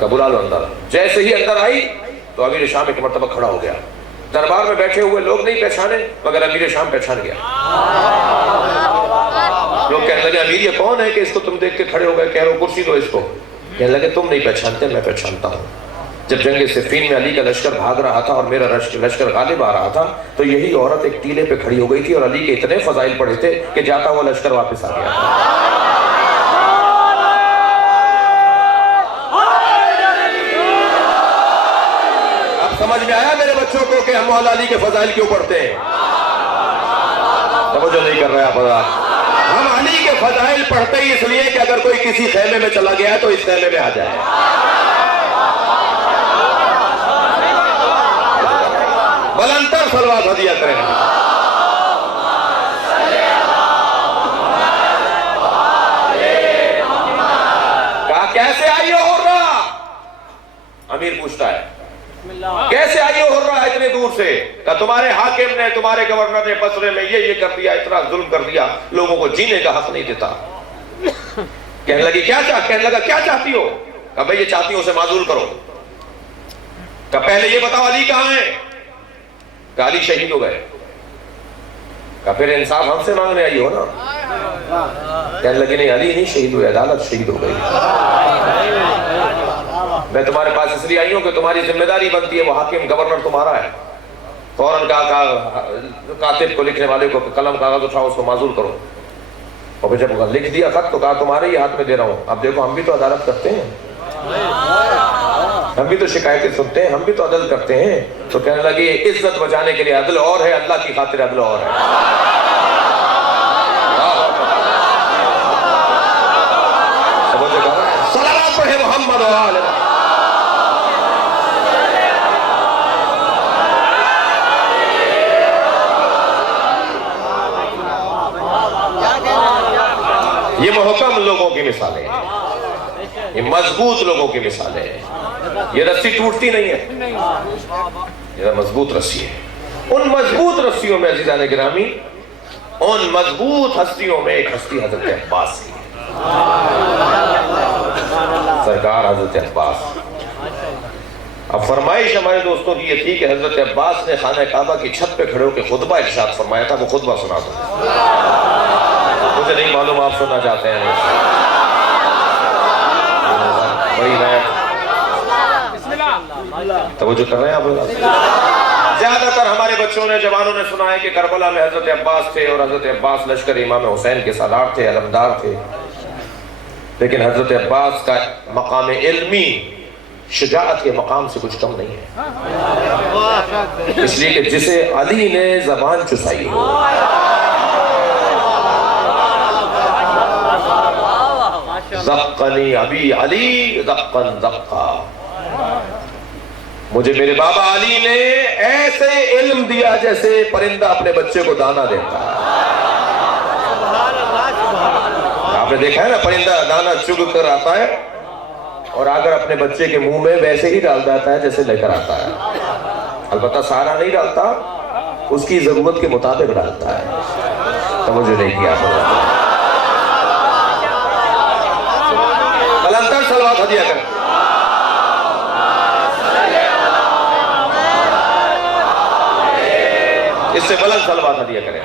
का बुला लो अंदर। जैसे ही अंदर आई तो अमीर शाम एक मरतबा खड़ा हो गया। दरबार में बैठे हुए लोग नहीं पहचाने मगर अमीर शाम पहचान गया। लोग कहने लगे अमीर ये कौन है कि इसको तुम देख के खड़े हो गए, कह रहे हो कुर्सी दो इसको। कहने लगे तुम नहीं पहचानते, मैं पहचानता हूँ। जब जंग सिफ़ीन में अली का लश्कर भाग रहा था और मेरा लश्कर गालिब आ रहा था तो यही औरत एक टीले पे खड़ी हो गई थी और अली के इतने फजाइल पड़े थे कि जाता हुआ लश्कर वापस आ गया था। अब समझ में आया मेरे बच्चों को कि हम मौला अली के फजाइल क्यों पढ़ते हैं? समझो नहीं कर रहे आप। हम अली के फजाइल पढ़ते ही इसलिए कि अगर कोई किसी खेमे में चला गया है तो इस खेमे में आ जाए। बलंतर सलवात हदिया करें। कहा कैसे आई हो रहा? अमीर पूछता है कैसे आई हो रहा है इतने दूर से? कहा तुम्हारे हाकिम ने, तुम्हारे गवर्नर ने बसरे में ये कर दिया, इतना जुल्म कर दिया, लोगों को जीने का हक नहीं देता। कहने लगी कहने लगा क्या चाहती हो? कहा भाई ये चाहती हूं उसे माजूल करो। कहा पहले ये बताओ अली कहां है? कहा अली शहीद हो गए। कहा फिर इंसाफ हमसे मांगने आई हो ना? कहने लगी नहीं अली नहीं शहीद हुए, अदालत शहीद हो गई। मैं तुम्हारे पास इसलिए आई हूं कि तुम्हारी जिम्मेदारी बनती है, वो हाकिम गवर्नर तुम्हारा है। फौरन कहा कातिब को, लिखने वाले को कलम कागज उठाओ, उसको माजूल करो। और फिर जब लिख दिया खत तो कहा तुम्हारे ही हाथ में दे रहा हूं। अब देखो हम भी तो अदालत करते हैं, हम भी तो शिकायतें सुनते हैं, हम भी तो अदल करते हैं। तो कहने लगी इज्जत बचाने के लिए अदल और है, अल्लाह की खातिर अदल और है। सलावत पढ़े मोहम्मद और आले। ये मुहकम लोगों की मिसालें हैं, ये मजबूत लोगों की मिसालें हैं। ये रस्सी टूटती नहीं है, ये मजबूत रस्सी है। उन मजबूत रस्सियों में अजीज़ान गिरामी, उन मजबूत हस्तियों में एक हस्ती हजरत अब्बास की, सरकार हजरत अब्बास। अब फरमाइश हमारे दोस्तों की ये थी कि हजरत अब्बास ने खाना काबा की छत पे खड़े होकर खुतबा इरशाद फरमाया था। वो खुतबा सुना दो, मुझे नहीं मालूम आप सुनना चाहते हैं। वही तो वो जो कर रहे हैं आप लोग। ज्यादातर हमारे बच्चों ने, जवानों ने सुना है कि करबला में हजरत अब्बास थे और हजरत अब्बास लश्कर इमाम हुसैन के सालार थे, अलमदार थे। लेकिन हजरत अब्बास का मकाम इल्मी शुजाअत के मकाम से कुछ कम नहीं है, इसलिए कि जिसे अली ने जबान चुसाई हो, ज़क्कनी अबी अली ज़क्कन ज़क्का, मुझे मेरे बाबा अली ने ऐसे इल्म दिया जैसे परिंदा अपने बच्चे को दाना देता है। आपने देखा है ना, परिंदा दाना चुग कर आता है और आकर अपने बच्चे के मुंह में वैसे ही डाल देता है जैसे लेकर आता है। अलबत्ता सारा नहीं डालता, उसकी जरूरत के मुताबिक डालता है। तो मुझे नहीं किया बलंतर सलवात हदिया कर। इससे बुलंद सलवात हदिया करें।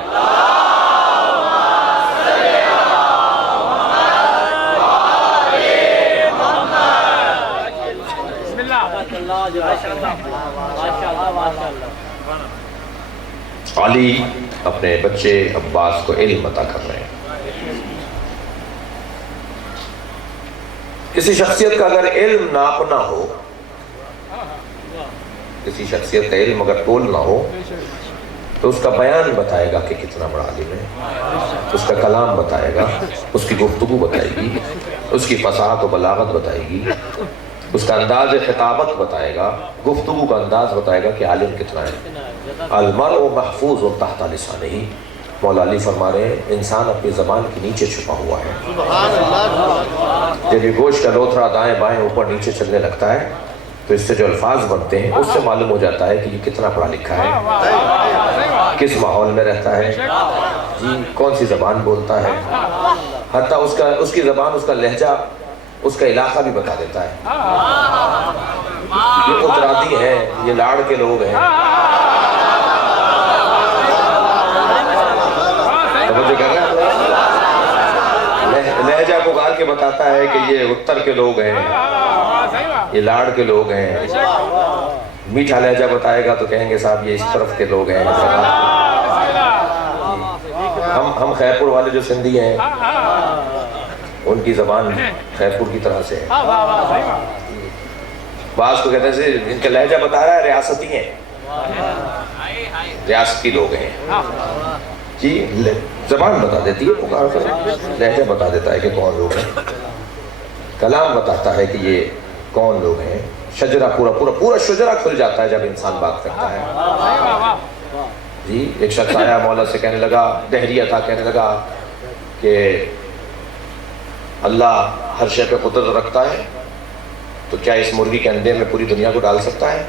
अली अपने बच्चे अब्बास को इल्म अता कर रहे हैं। किसी शख्सियत का अगर इल्म नापना हो, किसी शख्सियत का इल्म अगर तोल ना हो तो उसका बयान बताएगा कि कितना बड़ा आलिम है, उसका कलाम बताएगा, उसकी गुफ्तगू बताएगी, उसकी फसाहत व बलागत बताएगी, उसका अंदाज खिताबत बताएगा, गुफ्तगू का अंदाज बताएगा कि आलिम कितना है। अलमर्उ महफूज व तहत लिसानिही, मौला अली फरमा रहे हैं इंसान अपनी ज़बान के नीचे छुपा हुआ है। जब ये गोश्त का लोथरा दाएं बाएं ऊपर नीचे चलने लगता है तो इससे जो अल्फाज बनते हैं उससे मालूम हो जाता है कि ये कितना पढ़ा लिखा है, किस माहौल में रहता है जी, कौन सी ज़बान बोलता है। हत्ता उसकी ज़बान, उसका लहजा उसका इलाका भी बता देता है। ये उत्तरादी हैं, ये लाड़ के लोग हैं। तो मुझे कह रहा लहजा पुकार के बताता है कि ये उत्तर के लोग हैं, ये लाड़ के लोग हैं। मीठा लहजा बताएगा तो कहेंगे साहब ये इस तरफ के लोग हैं। हम खैरपुर वाले जो सिंधी हैं उनकी जबान खैरपुर की तरह से है। बास को कहते हैं इनका लहजा बता रहा है रियासती हैं, रियासती लोग हैं जी। जबान बता देती है, पुकार कर लहजा बता देता है कि कौन लोग हैं। कलाम बताता है कि ये कौन लोग हैं। शजरा पूरा शजरा खुल जाता है जब इंसान बात करता है जी। एक शख्स आया मौला से कहने लगा, दहरिया था, कहने लगा कि अल्लाह हर शय पे कुदरत रखता है, तो क्या इस मुर्गी के अंडे में पूरी दुनिया को डाल सकता है?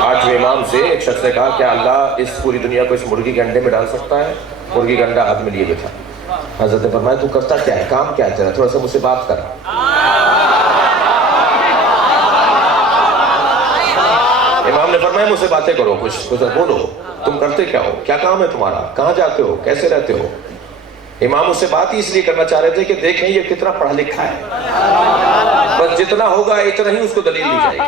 8वें इमाम से एक शख्स ने कहा क्या अल्लाह इस पूरी दुनिया को इस मुर्गी के अंडे में डाल सकता है? मुर्गी का अंडा हाथ में लिए बैठा। हजरत ने फरमाया तू करता क्या है, काम क्या है तेरा, थोड़ा सा मुझसे बात कर। इमाम ने फरमाया मुझसे बातें करो, कुछ बोलो, तुम करते क्या हो, क्या काम है तुम्हारा, कहाँ जाते हो, कैसे रहते हो? इमाम उससे बात ही इसलिए करना चाह रहे थे कि देखें ये कितना पढ़ा लिखा है, बस जितना होगा इतना ही उसको दलील दी जाएगी।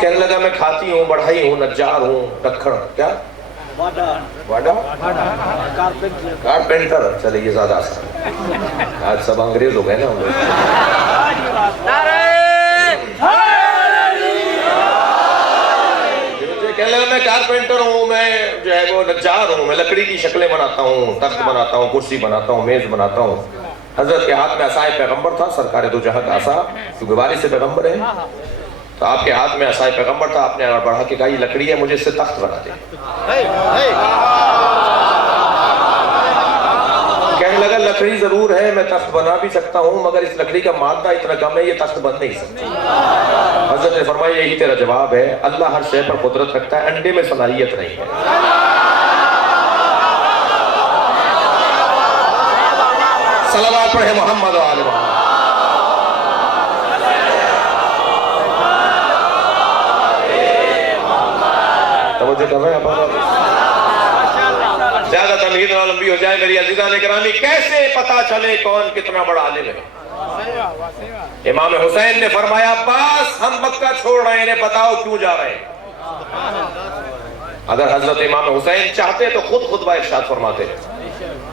कहने लगा मैं खाती हूँ, बढ़ाई हूँ, नज्जार हूँ, दक्खण क्या वाडा कारपेंटर। चले ये ज्यादा आसान, आज सब अंग्रेज हो गए ना हम लोग। कहने लगा मैं कारपेंटर हूँ, मैं जो है वो नज्जार हूँ, मैं लकड़ी की शक्लें बनाता हूँ, तख्त बनाता हूँ, कुर्सी बनाता हूँ, मेज बनाता हूँ। हजरत के हाथ में असाए पैगंबर था, सरकार दो जहां का आसा, क्योंकि वारिस से पैगंबर है, तो आपके हाथ में असाए पैगंबर था। आपने अगर बढ़ा के कहा ये लकड़ी है, मुझे इससे तख्त बना दे। कहने लगा लकड़ी जरूर है, मैं तख्त बना भी सकता हूँ, मगर इस लकड़ी का मादा इतना कम है, ये तख्त बन नहीं सकता। हजरत ने फरमाया यही तेरा जवाब है, अल्लाह हर शय पर कुदरत रखता है, अंडे में सलाहियत नहीं है। सलावत पढ़े मोहम्मद व आले मोहम्मद। तवज्जो कर रहे हैं आप? ज्यादा तमहीद ना लंबी हो जाए मेरी अज़ीज़ान किरामी। कैसे पता चले कौन कितना बड़ा आलिम है? इमाम हुसैन ने फरमाया अब्बास हम मक्का छोड़ रहे हैं, इन्हें बताओ क्यों जा रहे हैं। अगर हजरत इमाम हुसैन चाहते तो खुद इरशाद फरमाते।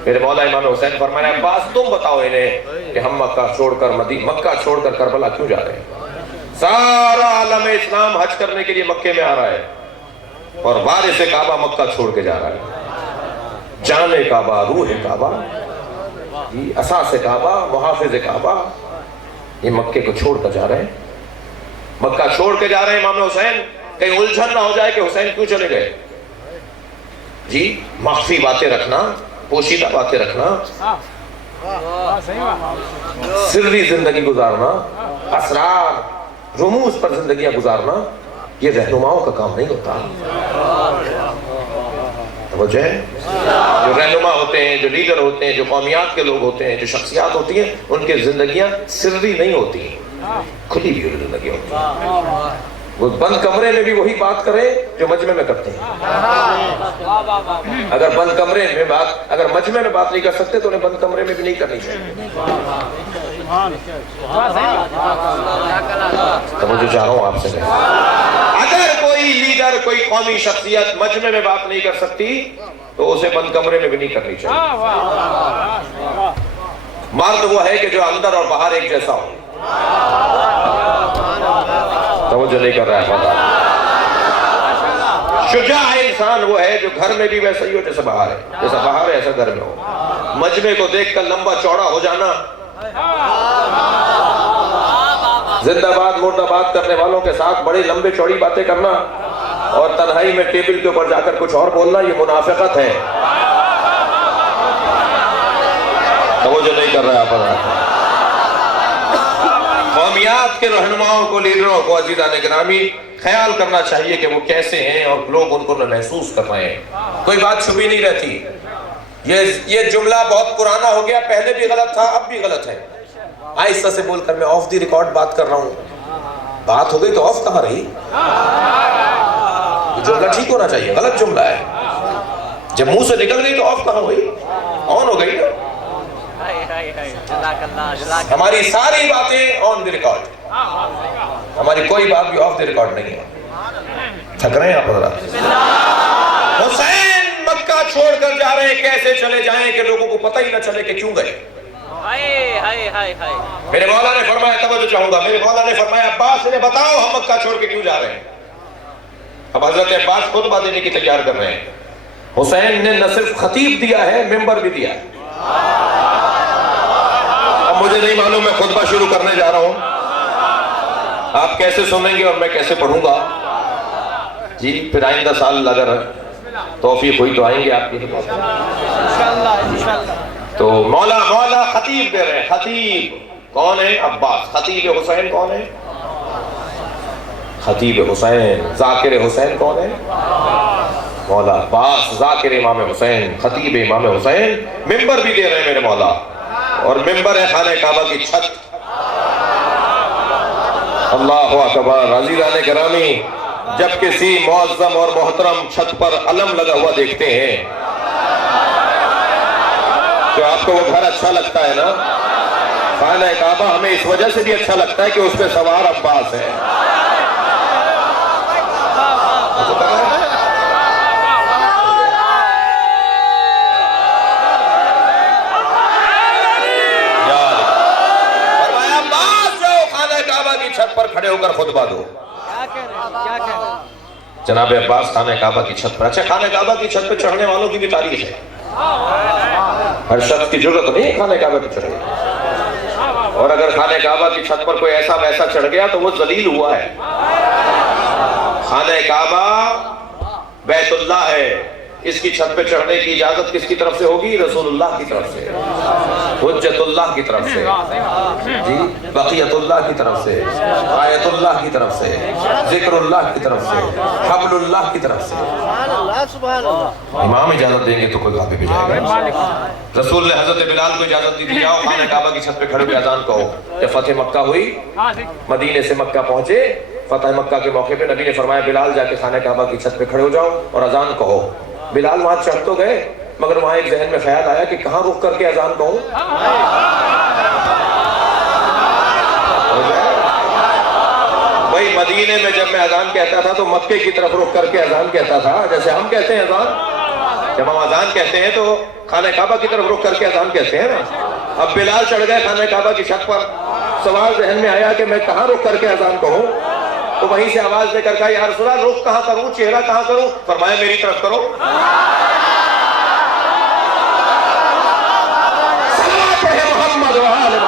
मेरे मौला इमाम हुसैन फरमाया अब्बास तुम बताओ इन्हें कि हम मक्का छोड़कर करबला क्यों जा रहे हैं। सारा आलम इस्लाम हज करने के लिए मक्के में आ रहा है और वारिस काबा मक्का छोड़ के जा रहा है। जाने काबा, रूह काबा, असास काबा, मुहाफिज काबा, ये मक्के को छोड़ कर जा रहे हैं। मक्का छोड़ के जा रहे हैं इमाम हुसैन, कहीं उलझन ना हो जाए कि हुसैन क्यों चले गए जी। मख्फी बातें रखना, पोशीदा बातें रखना, सिर्री जिंदगी गुजारना, असरार रुमूज पर जिंदगियां गुजारना, ये रहनुमाओं का काम नहीं होता। जो रहनुमा होते हैं, जो लीडर होते हैं, जो कौमियात के लोग होते हैं, जो शख्सियात होती हैं, उनकी जिंदगियां सिर्री नहीं होती, खुली हुई जिंदगी होती है। वो बंद कमरे में भी वही बात करें जो मजमे में करते हैं। अगर बंद कमरे में बात, अगर मजमे में बात नहीं कर सकते तो उन्हें बंद कमरे में भी नहीं करनी चाहिए। तो मुझे चाह रहा हूं आपसे, अगर कोई लीडर, कोई कौमी शख्सियत मजमे में बात नहीं कर सकती तो उसे बंद कमरे में भी नहीं करनी चाहिए। मर्द वो है कि जो अंदर और बाहर एक जैसा हो। तवज्जो नहीं कर रहा है पता। शुजा इंसान वो है जो घर में भी वैसा ही हो जैसा बाहर है, जैसा बाहर है ऐसा घर में हो। मजमे को देखकर लंबा चौड़ा हो जाना, जिंदाबाद मुर्दाबाद करने वालों के साथ बड़ी लंबी चौड़ी बातें करना और तन्हाई में टेबल के ऊपर जाकर कुछ और बोलना, ये मुनाफिकत है। तवज्जो नहीं कर रहा है। कौमियात के रहनुमाओं को, लीडरों को अज़ीज़ान गिरामी ख्याल करना चाहिए कि वो कैसे हैं और लोग उनको महसूस कर रहे हैं। कोई बात छुपी नहीं रहती। ये जुमला बहुत पुराना हो गया, पहले भी गलत था, अब भी गलत है। आहिस्ता से बोलकर, मैं ऑफ द रिकॉर्ड बात कर रहा हूं। बात हो गई तो ऑफ कहां रही? ये जुमला ठीक होना चाहिए, गलत जुमला है। जब मुंह से निकल गई तो ऑफ कहां हुई? ऑन हो गई ना। हमारी सारी बातें ऑन द रिकॉर्ड, हमारी कोई बात भी ऑफ द रिकॉर्ड नहीं है। थक रहे हैं आप? हुसैन मक्का छोड़कर जा रहे हैं, कैसे चले जाएं कि लोगों को पता ही ना चले कि क्यों गए। मेरे मौला ने फरमाया, तवज्जो चाहूंगा, मेरे मौला ने फरमाया, अब्बास ने बताओ हम मक्का छोड़ के क्यों जा रहे हैं। अब हजरत अब्बास खुतबा देने की तैयार कर रहे हैं। हुसैन ने न सिर्फ खतीब दिया है, मिंबर भी दिया है। अब मुझे नहीं मालूम, मैं खुतबा शुरू करने जा रहा हूं, आप कैसे सुनेंगे और मैं कैसे पढ़ूंगा जी। फिर आइंदा साल अगर तौफीक हुई तो आएंगे आपकी इंशाअल्लाह। तो मौला खतीब दे रहे हैं। खतीब कौन है? अब्बास। खतीब हुसैन कौन है? खतीब हुसैन। जाकिर हुसैन कौन है? मौला अब्बास। जाकिर इमाम हुसैन, खतीब इमाम हुसैन। मिंबर भी दे रहे हैं मेरे मौला, और मिंबर है खाने काबा की छत। अल्लाहु अकबर। अज़ीज़ान गिरामी, जब किसी मुअज़्ज़म और मोहतरम छत पर अलम लगा हुआ देखते हैं तो आपको वो घर अच्छा लगता है ना। खाना काबा हमें इस वजह से भी अच्छा लगता है कि उस पे सवार अब्बास है। अब्बास जाओ खाना काबा की छत पर खड़े होकर खुतबा दो। जनाब अब्बास खाने काबा की छत पर। अच्छा, खाने काबा की छत पर चढ़ने वालों की भी तारीफ है। हर शख्स की जरूरत नहीं है खाने काबा की चढ़ने, और अगर खाने काबा की छत पर कोई ऐसा वैसा चढ़ गया तो वो जलील हुआ है। खाने काबा बैतुल्लाह है, इसकी छत पे चढ़ने की इजाजत किसकी तरफ से होगी? रसूलुल्लाह की तरफ से, हुज्जतुल्लाह की तरफ से जी, बक़ियतुल्लाह की तरफ से, आयतुल्लाह की तरफ से, जिक्रुल्लाह की तरफ से, हब्लुल्लाह की तरफ से। इमाम इजाजत देंगे तो कोई काबे पे जाएगा। रसूल ने हजरत बिलाल को इजाजत दी थी, जाओ खाने काबा की छत पे खड़े होकर अजान कहो। जब फतेह मक्का हुई, मदीने से मक्का पहुंचे, फतेह मक्का के मौके पे नबी ने फरमाया, बिलाल जाके खाने काबा की छत पे खड़े हो जाओ और अजान कहो। बिलाल वहां चढ़ तो गए, मगर वहां एक जहन में ख्याल आया कि कहां रुक करके अजान कहूं। भाई मदीने में जब मैं अजान कहता था तो मक्के की तरफ रुक करके अजान कहता था, जैसे हम कहते हैं अजान। जब हम अजान कहते हैं तो खाने काबा की तरफ रुक करके अजान कहते हैं ना। अब बिलाल चढ़ गए खाने काबा की छत पर, सवाल जहन में आया कि मैं कहां रुक करके अजान कहूं। तो वहीं से आवाज देकर कहा, या रसूल अल्लाह, रुख कहां करूं, चेहरा कहां करूं? फरमाया, मेरी तरफ करो। सल्लल्लाहु अलैहि मोहम्मद व आले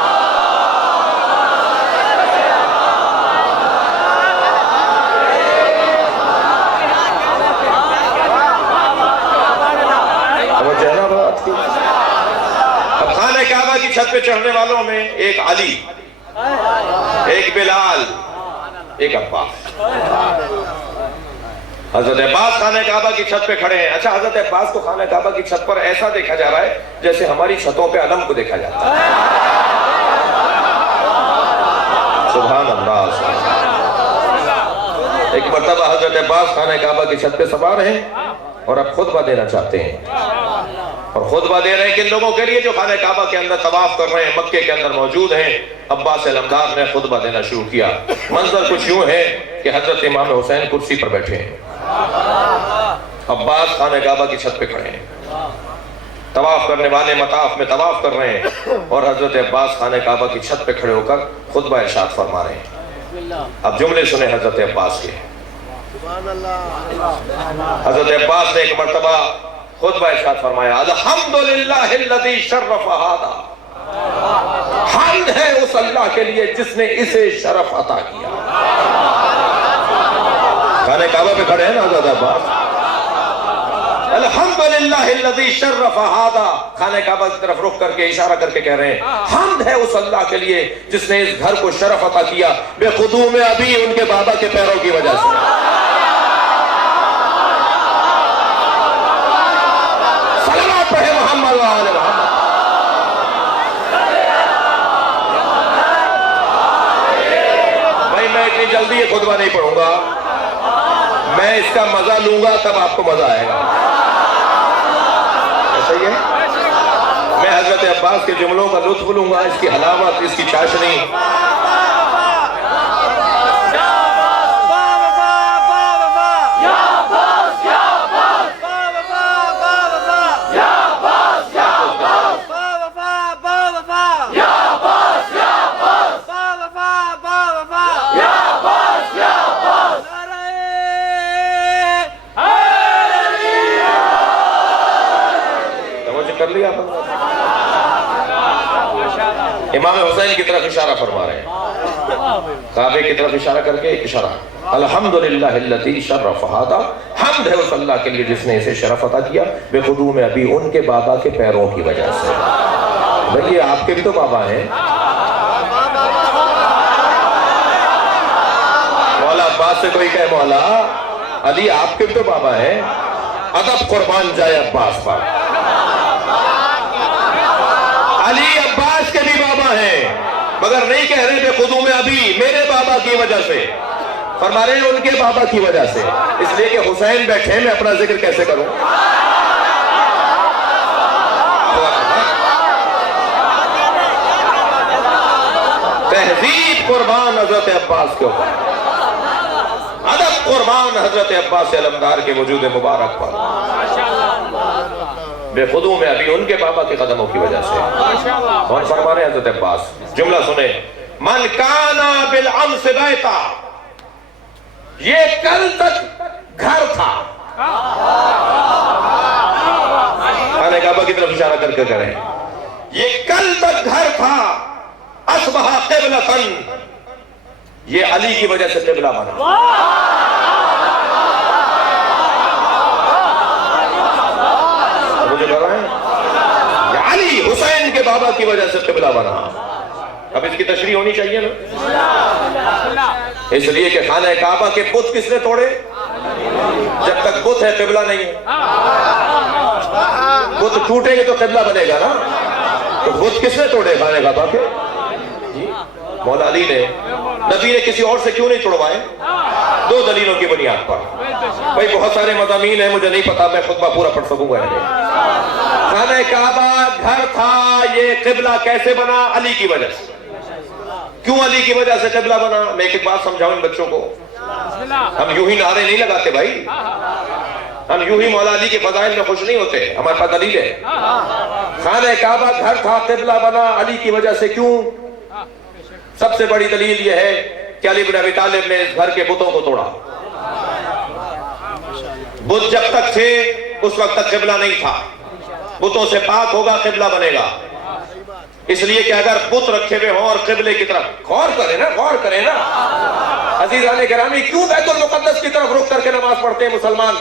अब खाने काबा की छत पे चढ़ने वालों में एक अली, एक बिलाल, एक अब्बास। हजरत अब्बास खाने काबा की छत पे खड़े हैं। अच्छा, हजरत अब्बास को खाने काबा की छत पर ऐसा देखा जा रहा है जैसे हमारी छतों पे अलम को देखा जाता है। सुभान अल्लाह। एक मर्तबा हजरत अब्बास खाने काबा की छत पे सवार हैं और अब खुतबा देना चाहते हैं, और खुतबा दे रहे हैं किन लोगों के लिए? जो खाने काबा के अंदर तवाफ कर रहे हैं, मक्के के अंदर मौजूद हैं। अब्बास अलमदार ने खुतबा देना शुरू किया। मंजर कुछ यूं है कि हजरत इमाम हुसैन कुर्सी पर बैठे हैं, अब्बास खाने काबा की छत पे खड़े हैं, तवाफ करने वाले मताफ में तवाफ कर रहे हैं, और हजरत अब्बास खाने काबा की छत पे खड़े होकर खुतबा इरशाद फरमा रहे हैं। अब जुमले सुने हजरत अब्बास के। हजरत अब्बास ने एक मर्तबा खुतबा इरशाद फरमाया, अल्हम्दुलिल्लाहिल्लज़ी शर्रफ़ हादा, हम्द है उस अल्लाह के लिए जिसने इसे शरफ अता किया। खाने काबा पे खड़े हैं ना हजरत अब्बास। अल्हम्दुलिल्लाहिल्लज़ी शर्रफ़ हादा, खाने काबा की तरफ रुख करके इशारा करके कह रहे हैं, हम्द है उस अल्लाह के लिए जिसने इस घर को शरफ अता किया बेखुदूम अभी उनके बाबा के पैरों की वजह से। मोहम्मद इतनी जल्दी ये खुतबा नहीं पढ़ूंगा, मैं इसका मजा लूंगा तब आपको मजा आएगा। ऐसा ही है, मैं हजरत अब्बास के जुमलों का लुत्फ लूंगा, इसकी हलावत, इसकी चाशनी। कर लिया इमाम हुसैन की तरफ इशारा फरमा रहे हैं, काबे की तरफ इशारा करके इशारा, अल्हम्दुलिल्लाहिल्लज़ी शर्रफ़ हादा, हम्द है उस अल्लाह के लिए जिसने इसे शरफ अता किया, बेखुदू में अभी उनके बाबा के पैरों की वजह से। भाई ये आपके भी तो बाबा हैं, मौला अब्बास से कोई कहे मौला अली आपके भी तो बाबा हैं, अदब कुर्बान जाए अब्बास पर। अली अब्बास के भी बाबा हैं, मगर नहीं कह रहे बेखुदू में अभी मेरे बाबा की वजह से, फरमा रहे हैं उनके बाबा की वजह से, इसलिए कि हुसैन बैठे, मैं अपना जिक्र कैसे करूं। तहजीब कुर्बान हजरत अब्बास के ऊपर, अदब कुर्बान हजरत अब्बास अलमदार के वजूद मुबारक पर, बेखुदू में अभी उनके बाबा के कदमों की वजह से। और फरमा रहे हजरत अब्बास, जुमला सुने, मन काना बिल अम्स बैता, ये कल तक घर था, खाने काबा की तरफ इशारा करके करें, ये कल तक घर था, अस्बहा क़िबलतन, ये अली की वजह से क़िबला बना। मुझे लग रहा है ये अली हुसैन के बाबा की वजह से क़िबला बना। अब इसकी तशरीह होनी चाहिए ना, इसलिए कि खाना काबा के बुत किसने तोड़े? जब तक बुत है क़िबला नहीं है। बुत टूटेंगे तो क़िबला बनेगा ना, तो बुत किसने तोड़े खाने काबा के? मौला अली ने। नबी ने किसी और से क्यों नहीं तोड़वाए? दो दलीलों की बुनियाद पर। भाई बहुत सारे मज़ामीन है, मुझे नहीं पता मैं खुतबा पूरा पढ़ सकूंगा। खाने काबा घर था, ये क़िबला कैसे बना? अली की वजह से। क्यों अली की वजह से क़िबला बना? मैं एक बात समझाऊं इन बच्चों को, हम यूं ही नारे नहीं लगाते भाई, हम यूं ही मौला अली के फजाइल में खुश नहीं होते, हमारे पास दलील है। खाने काबा घर था, क़िबला बना अली की वजह से। क्यों? सबसे बड़ी दलील यह है कि अली इब्न अबी तालिब ने इस घर के बुतों को तोड़ा। बुत जब तक थे उस वक्त तक क़िबला नहीं था, बुतों से पाक होगा क़िबला बनेगा। इसलिए कि अगर बुत रखे हुए हों और क़िबले की तरफ, गौर करें ना, गौर करें ना अज़ीज़ान गिरामी, क्यों बैतुल मुक़द्दस की तरफ रुख करके नमाज पढ़ते हैं मुसलमान?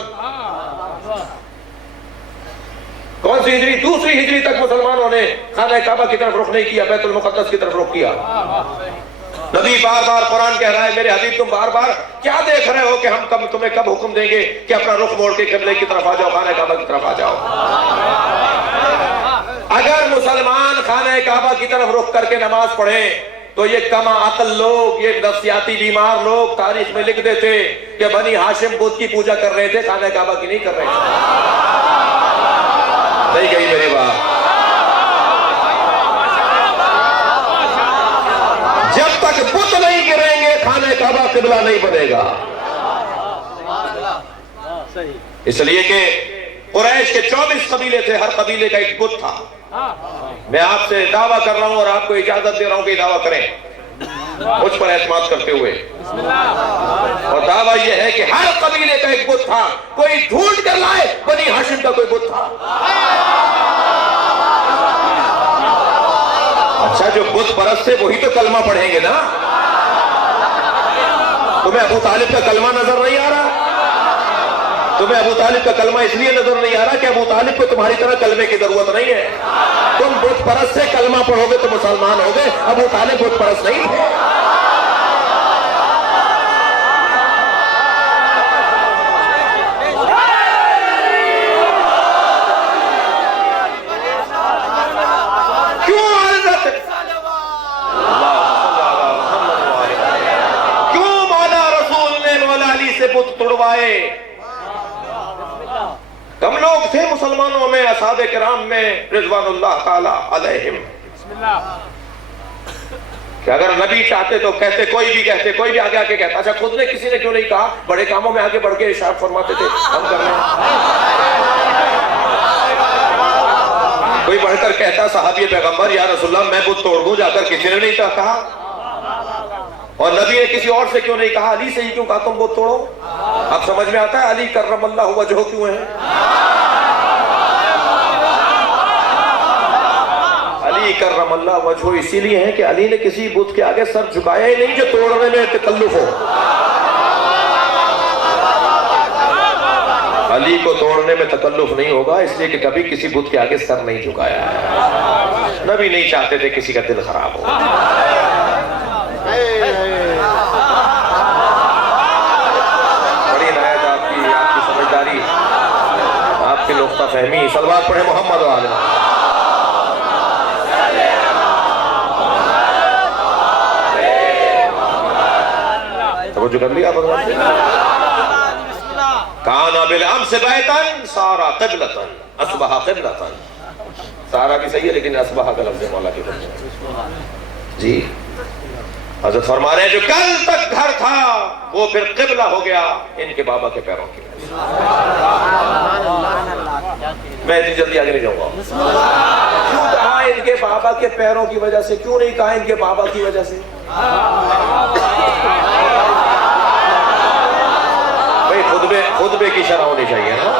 कौन सी हिजरी? दूसरी हिजरी तक मुसलमानों ने खाना काबा की तरफ रुख नहीं किया, बैतुल मुक़द्दस की तरफ रुख किया। नबी बार बार कुरान कह रहा है, मेरे हबीब तुम बार बार क्या देख रहे हो कि हम कब तुम्हें कब हुक्म देंगे कि अपना रुख मोड़ के क़िबले की तरफ आ जाओ, खाना काबा की तरफ आ जाओ। अगर मुसलमान खाना काबा की तरफ रुख करके नमाज पढ़े तो ये कमा अकल लोग, ये नफ्सियाती बीमार लोग तारीख में लिख देते कि बनी हाशिम बुत की पूजा कर रहे थे, खाना काबा की नहीं कर रहे थे। नहीं गई मेरी बात। जब तक बुत नहीं गिरेंगे खाने काबा क़िबला नहीं बनेगा। इसलिए कि कुरैश के 24 कबीले थे, हर कबीले का एक बुत था। मैं आपसे दावा कर रहा हूं और आपको इजाजत दे रहा हूं कि दावा करें मुझ पर एतमाद करते हुए। और दावा यह है कि हर कबीले का एक बुत था। कोई ढूंढ कर लाए बनी हाशिम का कोई बुत था। अच्छा, जो बुत परस्त थे वही तो कलमा पढ़ेंगे ना। तुम्हें अबू तालिब का कलमा नजर नहीं आ रहा? तुम्हें अबू तालिब का कलमा इसलिए नजर नहीं आ रहा कि अबू तालिब को तुम्हारी तरह कलमे की जरूरत नहीं है। तुम बुत परस्त से कलमा पढ़ोगे तो मुसलमान होगे। अबू तालिब बुत परस्त नहीं थे। बुत तुड़वाए। कम लोग थे मुसलमानों में, असहाबे किराम में रिज़वानुल्लाह ताला अलैहिम, कि अगर नबी चाहते तो कहते, कोई भी कहते, कोई भी आगे आके कहता। अच्छा, खुद ने किसी ने क्यों नहीं कहा? बड़े कामों में आगे बढ़ के इरशाद फरमाते थे हम कर रहे हैं। कोई बढ़कर कहता सहाबी पैगंबर या रसूलुल्लाह मैं बुत तोड़ दूं, जाकर किसी ने नहीं कहा। और नबी ने किसी और से क्यों नहीं कहा? अली से ही क्यों कहा तुम बुत तोड़ो? अब समझ में आता है अली कर्रमल्लाहु वजहू क्यों है। अली कर्रमल्लाहु वजहू इसीलिए है कि अली ने किसी बुत के आगे सर झुकाया ही नहीं जो तोड़ने में तकल्लुफ हो। अली को तोड़ने में तकल्लुफ नहीं होगा, इसलिए कि कभी किसी बुत के आगे सर नहीं झुकाया है। नबी नहीं चाहते थे किसी का दिल खराब हो। बड़ी नायत आपकी समझदारी, आपकी नुक्ता फहमी। सलवात पढ़े मोहम्मद वाले। तो जो कर लिया काना बिल अम्स बैतन सारा क़िबलतन अस्बहा क़िबलतन। सारा भी सही है लेकिन अस्बहा का लफ्ज़ मौला की जी। हज़रत फरमा रहे हैं जो कल तक घर था वो फिर क़िबला हो गया इनके बाबा के पैरों की वजह से। मैं इतनी जल्दी आगे नहीं जाऊंगा। क्यों कहा इनके बाबा के पैरों की वजह से? क्यों नहीं कहा इनके बाबा की वजह से? खुतबे की शरह होनी चाहिए ना।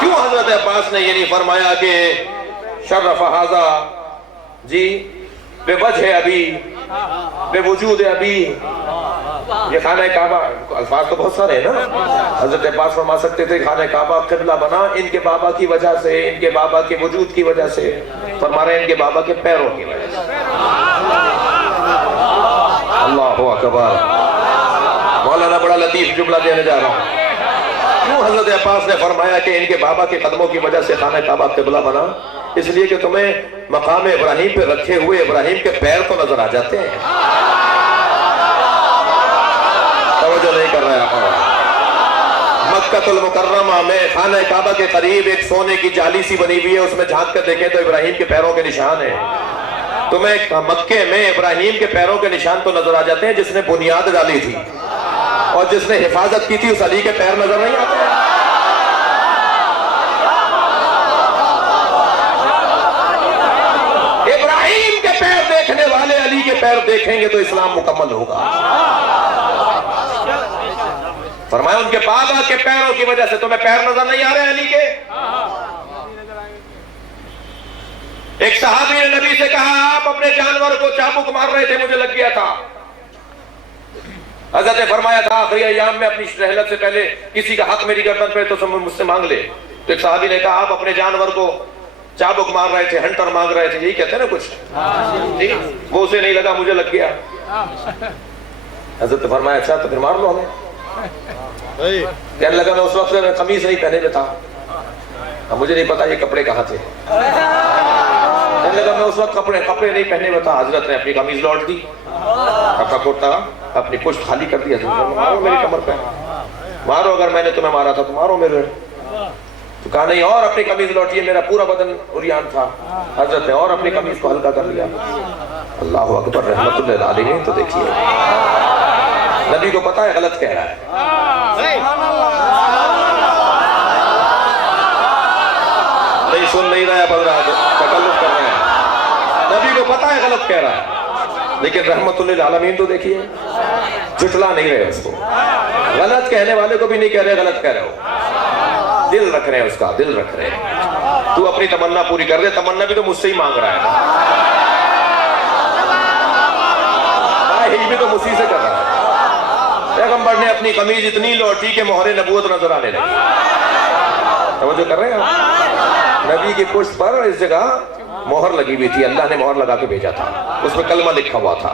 क्यों हजरत अब्बास ने ये नहीं फरमाया कि शर्रफ हाजा जी बेवजह अभी बेवजूद अभी? ये खाना काबा, अल्फाज तो बहुत सारे हैं ना। हजरत अब्बास फरमा सकते थे खाना काबा क़िबला बना इनके बाबा की वजह से, इनके बाबा के वजूद की वजह से। फरमा रहे इनके बाबा के पैरों की वजह से। अल्लाहु अकबर। मौलाना बड़ा लतीफ जुमला देने जा रहा हूँ। क्यों हजरत अब्बास ने फरमाया कि इनके बाबा के कदमों की वजह से खाना काबा क़िबला बना? इसलिए कि तुम्हें मकाम इब्राहिम पे रखे हुए इब्राहिम के पैर तो नजर आ जाते हैं। तवज्जो नहीं कर रहे आप। मक्कतुल मुकर्रमा में खाना काबा के करीब एक सोने की जाली सी बनी हुई है, उसमें झांक कर देखें तो इब्राहिम के पैरों के निशान है। तुम्हें मक्के में इब्राहिम के पैरों के निशान तो नजर आ जाते हैं जिसने बुनियाद डाली थी, और जिसने हिफाजत की थी उस अली के पैर नजर नहीं आते। इब्राहिम के पैर देखने वाले अली के पैर देखेंगे तो इस्लाम मुकम्मल होगा। फरमाया उनके बाबा के पैरों की वजह से तुम्हें पैर नजर नहीं आ रहे अली के। एक सहाबी ने नबी से कहा आप अपने जानवर को चाबुक मार रहे थे, मुझे लग गया था। हज़रत ने फरमाया था आखिरी अय्याम में अपनी रहलत से पहले किसी का हक मेरी गर्दन पे तो मुझसे मांग ले। तो एक सहाबी ने कहा आप अपने जानवर को चाबुक मार रहे थे, हंटर मांग रहे थे, यही कहते हैं ना कुछ जी। वो उसे नहीं लगा, मुझे लग गया। हज़रत ने फरमाया अच्छा तो फिर मार लो हमें। कहने लगा मैं उस वक्त में कमीज नहीं पहने में था, अब मुझे नहीं पता ये कपड़े कहाँ थे। कहने लगा मैं उस वक्त कपड़े नहीं पहने में था। हजरत ने अपनी कमीज लौट दी, अपना कुर्ता अपनी पुष्ट खाली कर दिया। मारो मेरी कमर पे, मारो, अगर मैंने तुम्हें मारा था तो मारो मेरे। तो कहा नहीं, और अपनी कमीज लौटिए, मेरा पूरा बदन उरियान था। हजरत ने और अपनी कमीज को हल्का कर लिया। अल्लाह अकबर रहमतुल्लाह अलैहि। तो देखिए नबी को पता है गलत कह रहा है, नहीं सुन नहीं रहा है, बल रहा है, तकल्लुफ कर रहे हैं। नबी को पता है गलत कह रहा है, लेकिन रहमतुल्लिल आलमीन तो देखिए झुठला नहीं रहे उसको। गलत कहने वाले को भी नहीं कह रहे गलत कह रहे हो, दिल रख रहे हैं उसका, दिल रख रहे हैं। तू अपनी तमन्ना पूरी कर दे, तमन्ना भी तो मुझसे ही मांग रहा है ना, हिज भी तो मुझसे से कर रहा है। पैगंबर ने अपनी कमीज इतनी लौटी के मोहरे नबूवत नजर आने लगी। तवज्जो कर रहे हैं? नबी की पुष्ट पर इस जगह मोहर लगी हुई थी, अल्लाह ने मोहर लगा के भेजा था, उसमें कलमा लिखा हुआ था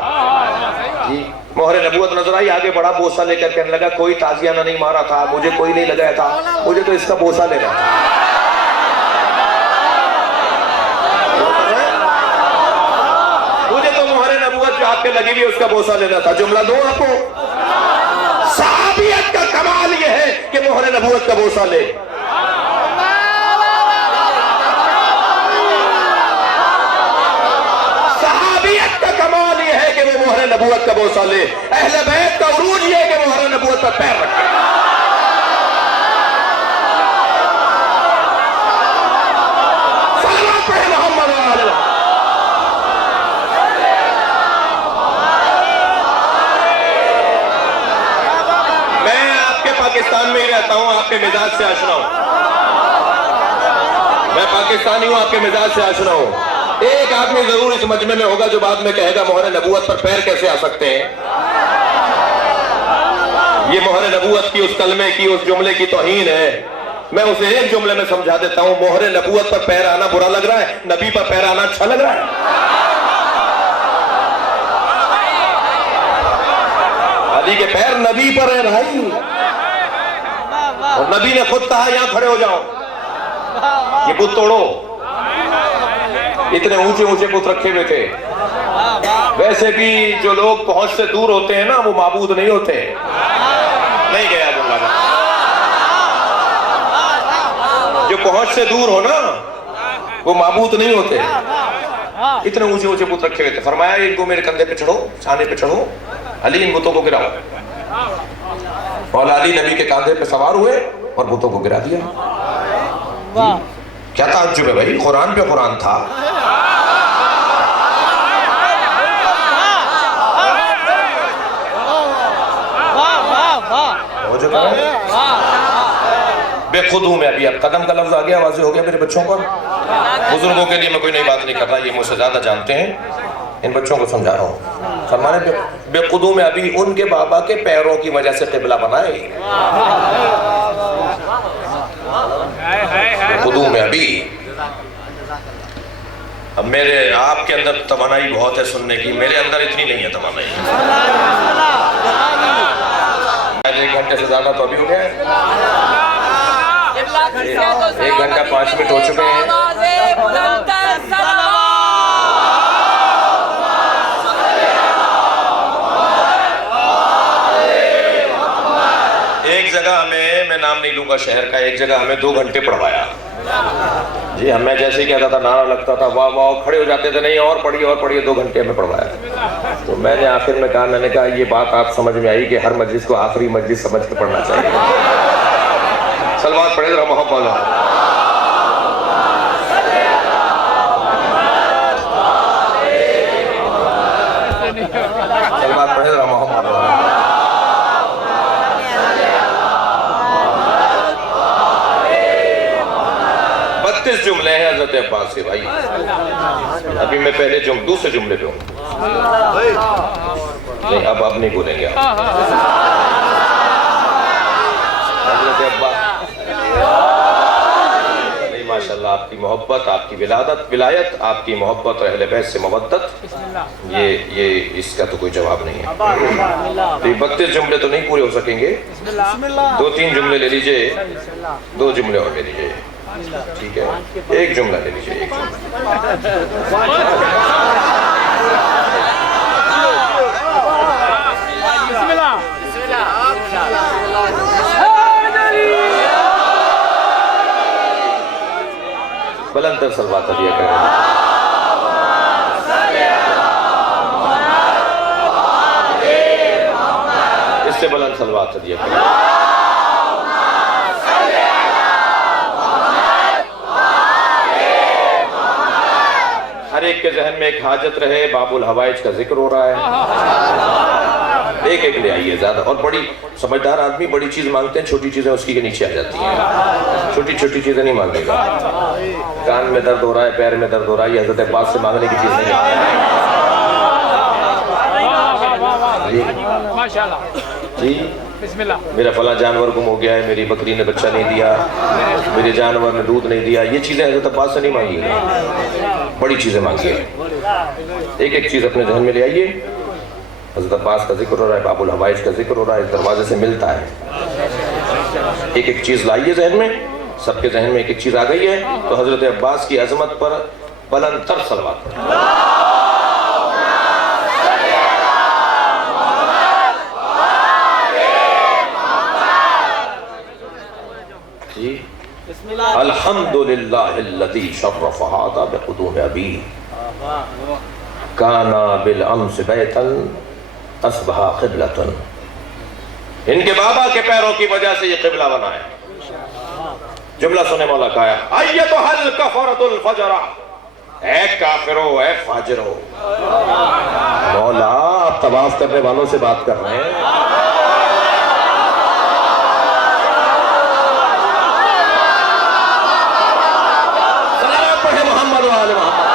जी। मोहरे नबूवत नजर आई, आगे बड़ा बोसा लेकर कहने लगा कोई ताजियाना नहीं मारा था, मुझे कोई नहीं लगाया था, मुझे तो इसका बोसा लेना था। मुझे तो मोहरे नबूवत जो आपके लगी हुई उसका बोसा लेना था। जुमला दो आपको, सहाबियत का कमाल यह है कि मोहर नबूवत का बोसा ले। सहाबियत का कमाल यह है कि वो मोहर नबूवत का बोसा ले। अहले बैत का उरूज यह है कि मोहर नबूवत पर पैर रखे। पाकिस्तान में ही रहता हूं, आपके मिजाज से आशना हूं। मैं पाकिस्तानी हूं, आपके मिजाज से आशना हूं। एक आदमी जरूर इस मजमे में होगा जो बाद में कहेगा मोहर नबूवत पर पैर कैसे आ सकते हैं। ये मोहर नबूवत की, उस कलमे की, उस जुमले की तौहीन है। मैं उसे एक जुमले में समझा देता हूं। मोहर नबूवत पर पैर आना बुरा लग रहा है, नबी पर पैर आना अच्छा लग रहा है। अली के पैर नबी पर है भाई, और नबी ने खुद कहा यहां खड़े हो जाओ, ये बुत तोड़ो। इतने ऊंचे ऊंचे बुत रखे हुए थे। वैसे भी जो लोग पहुंच से दूर होते हैं ना, वो माबूद नहीं होते। नहीं गया जुमला, जो पहुंच से दूर हो ना, वो माबूद नहीं होते। इतने ऊंचे ऊंचे बुत रखे हुए थे। फरमाया इनको मेरे कंधे पे चढ़ो, छाने पे चढ़ो, अली इन बुतों को गिराओ। मौला अली नबी के कांधे पे सवार हुए और बुतों को गिरा दिया। क्या ताज्जुब है भाई, कुरान पे कुरान था। बेखुदू में अभी अब कदम का लफ्ज आ गया, वाज़ेह हो गया मेरे बच्चों पर। बुजुर्गों के लिए मैं कोई नई बात नहीं कर रहा, ये मुझसे ज्यादा जानते हैं। इन बच्चों को समझा रहा हूँ। फरमाने बेखुदू में अभी उनके बाबा के पैरों की वजह से किबला बनाए। बेखुदू में अभी। अब मेरे आपके अंदर तमन्नाई बहुत है सुनने की, मेरे अंदर इतनी नहीं है तमन्नाई। 1 घंटे से ज्यादा तो अभी हो गया है। 1 घंटा 5 मिनट हो चुके हैं। एक जगह हमें, मैं नाम नहीं लूंगा शहर का, एक जगह हमें 2 घंटे पढ़वाया जी। हमें जैसे ही कहता था, नारा लगता था, वाह वाह, खड़े हो जाते थे, नहीं और पढ़िए 2 घंटे हमें पढ़वाया। तो मैंने आखिर में कहा, मैंने कहा ये बात आप समझ में आई कि हर मजलिस को आखिरी मजलिस समझ के पढ़ना चाहिए। सलवात पढ़े जरा मोहब्बत। सलवात पढ़े जरा मोहब्बत। 32 जुमले हैं हजरत अब्बास से भाई। अभी मैं पहले दूसरे जुमले पे हूँ। नहीं अब नहीं बोलेंगे आप। हजरत अब्बास नहीं, माशाल्लाह आपकी मोहब्बत, आपकी विलायत, आपकी मोहब्बत और अहले बैत से मवद्दत, ये इसका तो कोई जवाब नहीं है। तो 32 जुमले तो नहीं पूरे हो सकेंगे। 2-3 जुमले ले लीजिए, 2 जुमले और ले लीजिए, ठीक है। एक जुमला ले लीजिए, एक बुलंद तर सलवात दिया करें। इससे बुलंद सलवात दिया करें। हर एक के जहन में एक हाजत रहे, बाबुल हवाइज का जिक्र हो रहा है। एक ले आइए ज्यादा। और बड़ी समझदार आदमी बड़ी चीज मांगते हैं, छोटी चीजें उसकी के नीचे आ जाती हैं। छोटी छोटी चीजें नहीं मांगेगा। कान में दर्द हो रहा है, पैर में दर्द हो रहा है, ये हज़रत अब्बास से मांगने की चीज नहीं है। माशाल्लाह जी। बिस्मिल्लाह। मेरा फला जानवर गुम हो गया है, मेरी बकरी ने बच्चा नहीं दिया, मेरे जानवर ने दूध नहीं दिया, ये चीजें हज़रत अब्बास से नहीं मांगी, बड़ी चीजें मांगी। एक एक चीज अपने जहन में ले आइए। हज़रत अब्बास का जिक्र हो रहा है, बाबुल हवाइज का जिक्र हो रहा है, इस दरवाजे से मिलता है। एक एक चीज लाइए जहन में, सबके जहन में एक एक चीज आ गई है तो हज़रत अब्बास की अजमत पर बुलंदतर सलवात पढ़ें। अल्हम्दुलिल्लाहिल्लज़ी शर्रफ़ हाज़ा बिक़ुदूम अबी काना बिल अम्स बैतन अस्बहा क़िबलतन। इनके बाबा के पैरों की वजह से ये क़िबला बना है। जुमला सुने मौला का अय्यतुहल कफ़रतुल फ़जरा, ऐ काफिरो ऐ फाजिरो। मौला आप तवाफ करने वालों से बात कर रहे हैं। सलावत पढ़े मोहम्मद व आले मोहम्मद।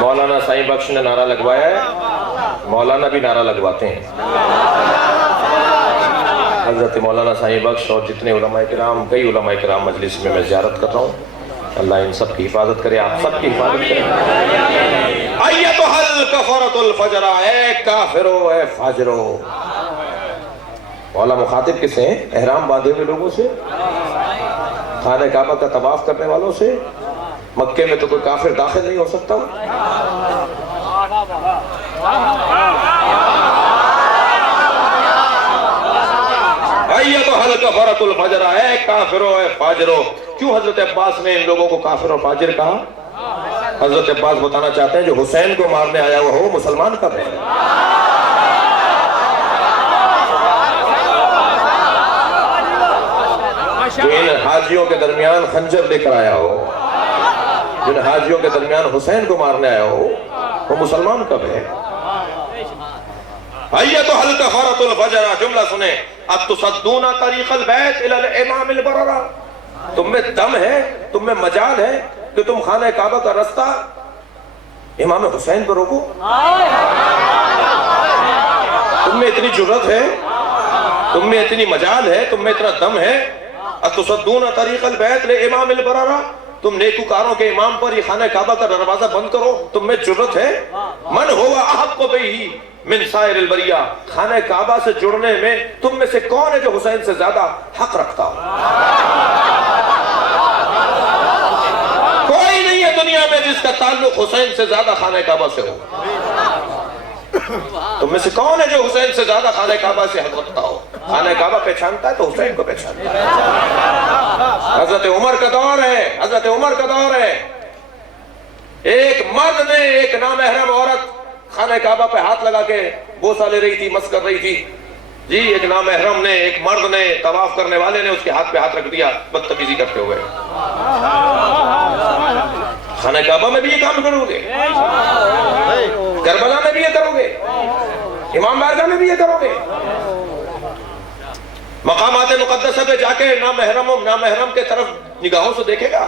मौलाना साईं बख्श ने नारा लगवाया है, मौलाना भी नारा लगवाते हैं। हजरत मौलाना साईं बख्श और जितने उलमाए किराम, कई उलमाए किराम मजलिस में मैं ज़ियारत कर रहा हूँ। अल्लाह इन सब की हिफाजत करे, आप सब की हिफाजत करे। अय्यतुहल कफ़रतुल फ़जरा, ऐ काफिरो ऐ फाजिरो। मौला मुखातिब किससे हैं? एहराम बांधे हुए लोगों से, खाने काबा का तवाफ करने वालों से। मक्के में तो कोई काफिर दाखिल नहीं हो सकता। अय्यतुहल कफ़रतुल फ़जरा, ऐ काफिरो ऐ फाजिरो। क्यों हजरत अब्बास ने इन लोगों को काफिर और फाजिर कहा? हजरत अब्बास बताना चाहते हैं जो हुसैन को मारने आया हुआ हो मुसलमान कब है? जो इन हाजियों के दरमियान खंजर लेकर आया हो, जिन हाजियों के दरमियान हुसैन को मारने आया हो, वो मुसलमान कब है? अय्यतुहल कफ़रतुल फ़जरा। जुमला सुने अतुसद्दूना तरीक़ल बैत इलल इमामिल बररा। तुम में दम है, तुम में मजाल है कि तुम खाने काबा का रास्ता इमाम हुसैन पर रोको? तुम में इतनी जुर्रत है, तुम में इतनी मजाल है, तुम में इतना दम है। अतुसद्दूना तरीक़ल बैत इलल इमामिल बररा, तुम नेकुकारों के इमाम पर ये खाना काबा का दरवाजा बंद करो, तुम में जुर्रत है? मन हुआ अहक़्क़ु बिही मिन साइरिल बरिया। खाने काबा से जुड़ने में तुम में से कौन है जो हुसैन से ज्यादा हक रखता हो? कोई नहीं है दुनिया में जिसका ताल्लुक हुसैन से ज्यादा खाने काबा से हो। तुम में से कौन है जो हुसैन से ज्यादा खाने काबा से हक रखता हो? खाने काबा पहचानता है तो हुसैन को पहचानता है। हजरत उमर का दौर है, हजरत उमर का दौर है। एक मर्द ने एक नामहरम औरत खाने काबा पे हाथ लगा के बोसा ले रही थी, मस कर रही थी जी। एक नामहरम ने, एक मर्द ने, तवाफ करने वाले ने उसके हाथ पे हाथ रख दिया बदतमीजी करते हुए। खाने काबा में भी ये काम करोगे? करबला में भी ये करोगे? इमाम बारगाह में भी ये करोगे? मकामात मुकद्दसा पे जाके नामहरम के तरफ निगाहों से देखेगा?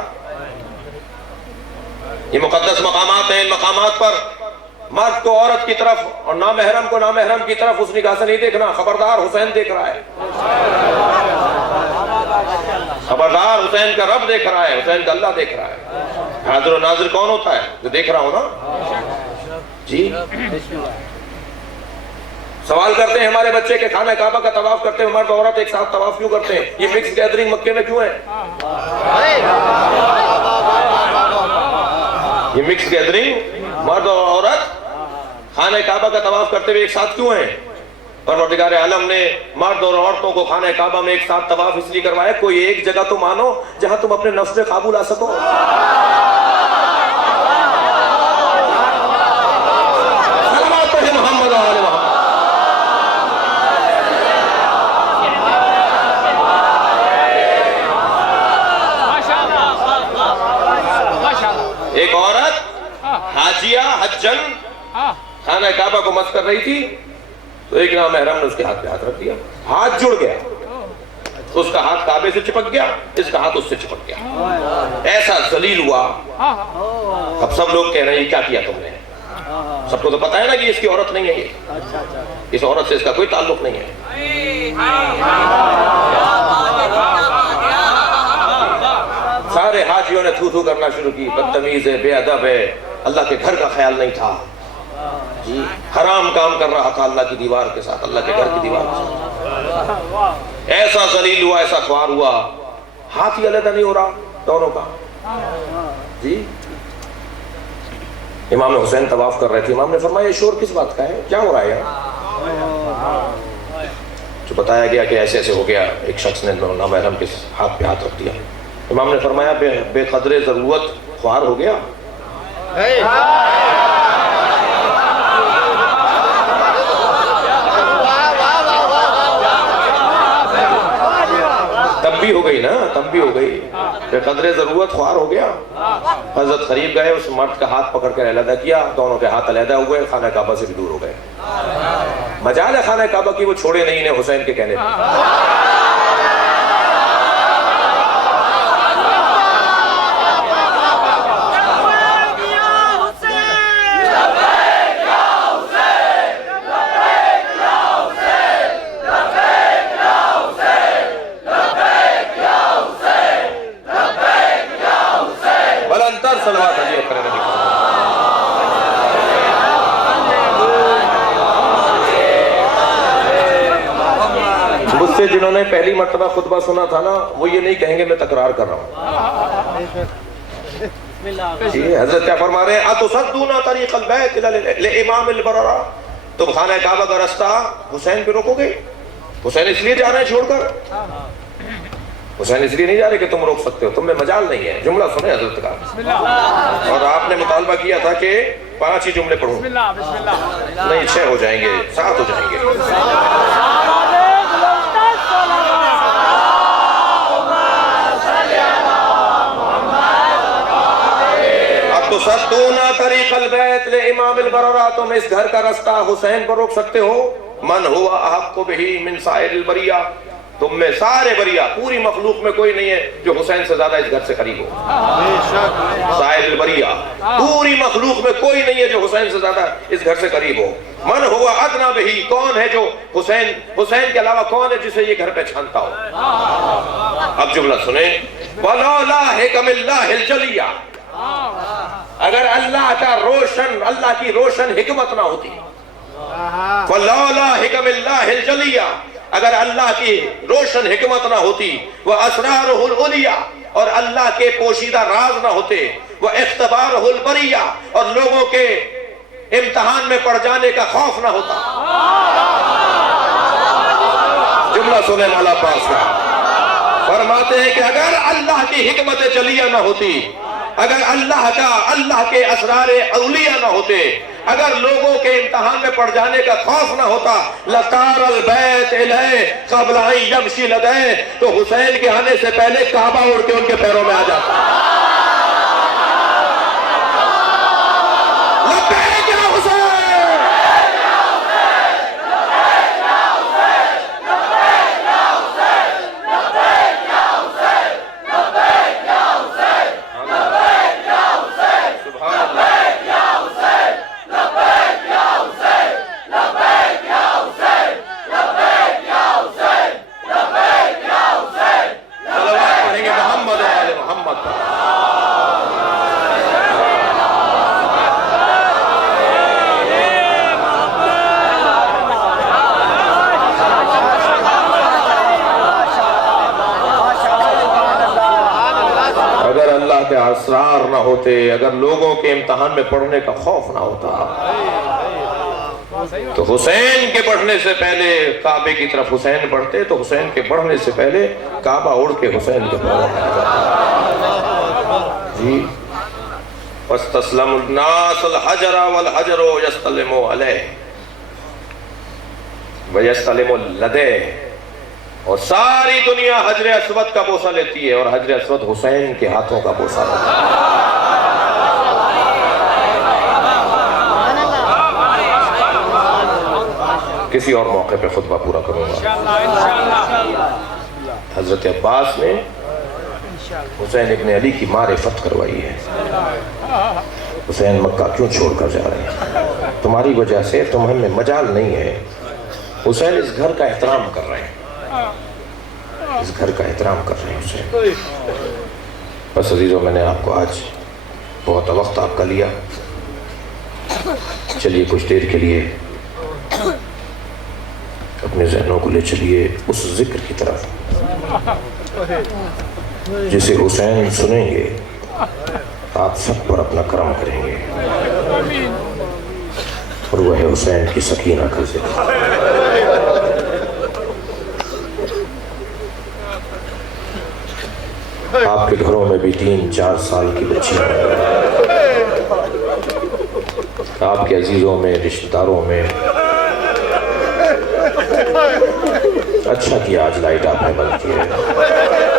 ये मुकद्दस मकामात हैं, इन मकामात पर मर्द को औरत की तरफ और नामहरम को नामहरम की तरफ उस निगाह से नहीं देखना। खबरदार, हुसैन देख रहा है। खबरदार, हुसैन का रब देख रहा है, हुसैन का अल्लाह देख रहा है। हाजिर और नाजिर कौन होता है? जो देख रहा हो ना जी। सवाल करते हैं हमारे बच्चे के खाना काबा का तवाफ करते हैं मर्द और औरत एक साथ तवाफ क्यों करते हैं? ये मिक्स गैदरिंग मक्के में क्यों है? ये मिक्स गैदरिंग मर्द और औरत खाने काबा का तवाफ करते हुए एक साथ क्यों है? परवरदिगार आलम ने मर्द और औरतों को खाने काबा में एक साथ तवाफ इसलिए करवाया, कोई एक जगह तो मानो जहां तुम अपने नफ्स पे काबू ला सको। मोहम्मद आले मोहम्मद। एक औरत हाजिया हज्जन खाना काबा को मस कर रही थी तो एक नामहरम ने उसके हाथ पे हाथ रख दिया, हाथ जुड़ गया, उसका हाथ काबे से चिपक गया, इसका हाथ उससे चिपक गया, ऐसा जलील हुआ। अब सब लोग कह रहे हैं क्या किया तुमने? सबको तो पता है ना कि इसकी औरत नहीं है, ये इस औरत से इसका कोई ताल्लुक नहीं है। सारे हाजियों ने थू थू करना शुरू की, बदतमीज है, बेअदब है, अल्लाह के घर का ख्याल नहीं था। जी हराम काम कर रहा था अल्लाह की दीवार के साथ, अल्लाह के घर की दीवार के साथ। ऐसा जलील हुआ, ऐसा ख्वार हुआ, हाथ ही अलग नहीं हो रहा दोनों का। जी इमाम हुसैन तवाफ कर रहे थे, इमाम ने फरमाया ये शोर किस बात का है, क्या हो रहा है यार? तो बताया गया कि ऐसे ऐसे हो गया, एक शख्स ने नामहरम के हाथ पे हाथ रख दिया। इमाम ने फरमाया बेकदरे जरूरत ख्वार हो गया। तब भी हो गई ना, तब भी हो गई, बेकदरे जरूरत ख्वार हो गया। हजरत करीब गए, उस मर्द का हाथ पकड़ कर अलहदा किया, दोनों के हाथ अलहदा हुए, खाना काबा से भी दूर हो गए। मजाल है खाना काबा की वो छोड़े नहीं ने हुसैन के कहने पर। मुझसे जिन्होंने पहली मर्तबा खुतबा सुना था ना, वो ये नहीं कहेंगे मैं तकरार कर रहा हूँ। हजरत क्या फरमा रहे हैं, तुम खाना काबा का रास्ता हुसैन पे रोकोगे? हुसैन इसलिए जा रहे हैं छोड़कर, हुसैन इसलिए नहीं जा रहे कि तुम रोक सकते हो, तुम में मजाल नहीं है। जुमला सुने हजरत का, और आपने मुतालबा किया था कि 5 ही जुमले पढ़ूं, नहीं 6 हो जाएंगे, 7 हो जाएंगे। तो सद्दूना तरीक़ल बैत ले इमाम अल-बररा, तुम इस घर का रास्ता हुसैन पर रोक सकते हो। मन हुआ अहक्कु बिही मिन साइरिल बरिया, तुम में सारे बरिया, पूरी मखलूक में कोई नहीं है जो हुसैन से ज्यादा इस घर से करीब हो। साइरिल बरिया, पूरी मखलूक में कोई नहीं है जो हुसैन से ज्यादा इस घर से करीब हो। मन हुआ अदना बिही, कौन है जो हुसैन के अलावा कौन है जिसे ये घर पे छानता हो? अब जुमला सुने, वलौला हिकमिल्लाहिल जलिया, अगर अल्लाह का रोशन, अल्लाह की रोशन हिकमत ना होती, वलौला हिकमिल्लाहिल जलिया, अगर अल्लाह की रोशन हिकमत ना होती, वह असरारुल उलिया, और अल्लाह के पोशीदा राज ना होते, वह इख्तिबारुल बरिया, और लोगों के इम्तिहान में पड़ जाने का खौफ ना होता। जुमला सुने मौला अब्बास का, फरमाते हैं कि अगर अल्लाह की हिकमत जलिया ना होती, अगर अल्लाह के असरारे औलिया ना होते, अगर लोगों के इम्तिहान में पड़ जाने का खौफ ना होता, लतारल बैत इलैहि क़ब्ल अन यमशी लदैहि, तो हुसैन के आने से पहले काबा उड़ के उनके पैरों में आ जाता। असरार ना होते, अगर लोगों के इम्तिहान में पढ़ने का खौफ ना होता, तो हुसैन के बढ़ने से पहले काबे की तरफ हुसैन बढ़ते, तो हुसैन के बढ़ने से पहले काबा उड़ के हुसैन के पैरों में आ जाता। जी फस्तस्लमुन नासल हजरा वल हजरो यस्तलिमु अलैहि व यस्तलिमु लदैहि, और सारी दुनिया हजर अस्वद का बोसा लेती है, और हजर अस्वद हुसैन के हाथों का बोसा लेता है। किसी और मौके पे खुतबा पूरा करूंगा। हजरत अब्बास ने हुसैन इब्न अली की मारिफत करवाई है। हुसैन मक्का क्यों छोड़कर जा रहे हैं? तुम्हारी वजह से, तुम्हें में मजाल नहीं है। हुसैन इस घर का एहतराम कर रहे हैं, इस घर का एहतराम कर रहे हैं हुसैन। बस अजीजों, मैंने आपको आज बहुत वक्त आपका लिया, चलिए कुछ देर के लिए अपने ज़हनों को ले चलिए उस जिक्र की तरफ जिसे हुसैन सुनेंगे आप सब पर अपना करम करेंगे, और वह है हुसैन की सकीना का जिक्र। आपके घरों में भी 3-4 साल की बच्चियां हैं, आपके अजीजों में, रिश्तेदारों में। अच्छा किया आज लाइट आपने बंद की है।